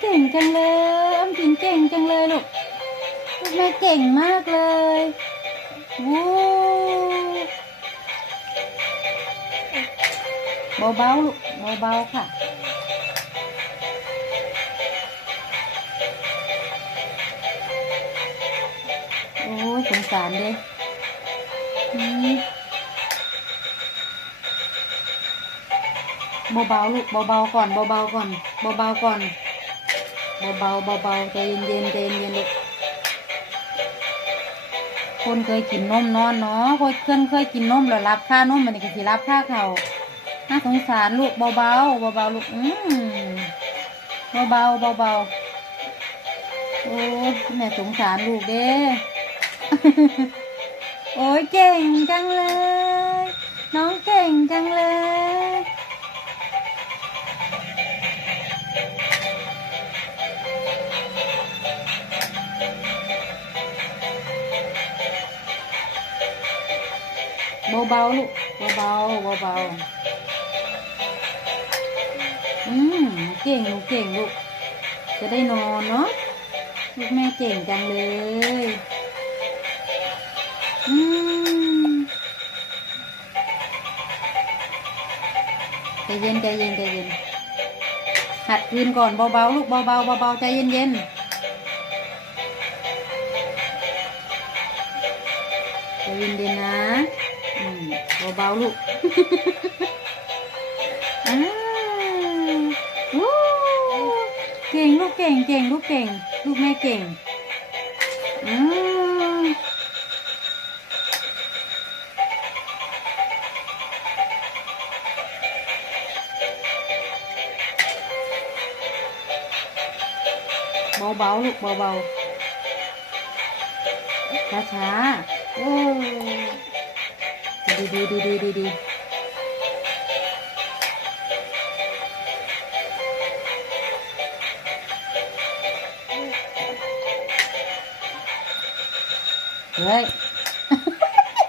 เก่งจังเลยอมสินเก่งจังเลยลูกลูกแม่เก่งมากเลยวู้เบาๆลูกเบาๆค่ะโอ้สงสารเด้อ เบาๆลูกเบาๆก่อนเบาๆก่อนเบาๆก่อนเบาๆเบาๆใจเย็นๆใจเย็นๆลูกคนเคยกินนมนอนเนาะคนเคยเคยกินนมแล้วรับค่านมมันนี่ก็สิรับค่าเขาน่าสงสารลูกเบาๆเบาๆลูกอืมเบาๆเบาๆโอ้แม่สงสารลูกเด้โอ้ยเก่งจังเลย น้องเก่งจังเลย เบาๆลูกเบาๆเบาๆอืมเก่งหนูเก่งลูกจะได้นอนเนาะลูกแม่เก่งจังเลยอืมใจเย็นใจเย็นใจเย็นหัดคืนก่อนเบาๆลูกเบาๆเบาๆใจเย็นเย็นใจเย็นเย็นๆนะ เบาๆลูกอ้าวเก่งลูกเก่งเก่งลูกเก่ง ลูกแม่เก่งอืมเบาๆลูกเบาๆช้าๆโอ้ ดีดีดีดีดีดีเฮ้ย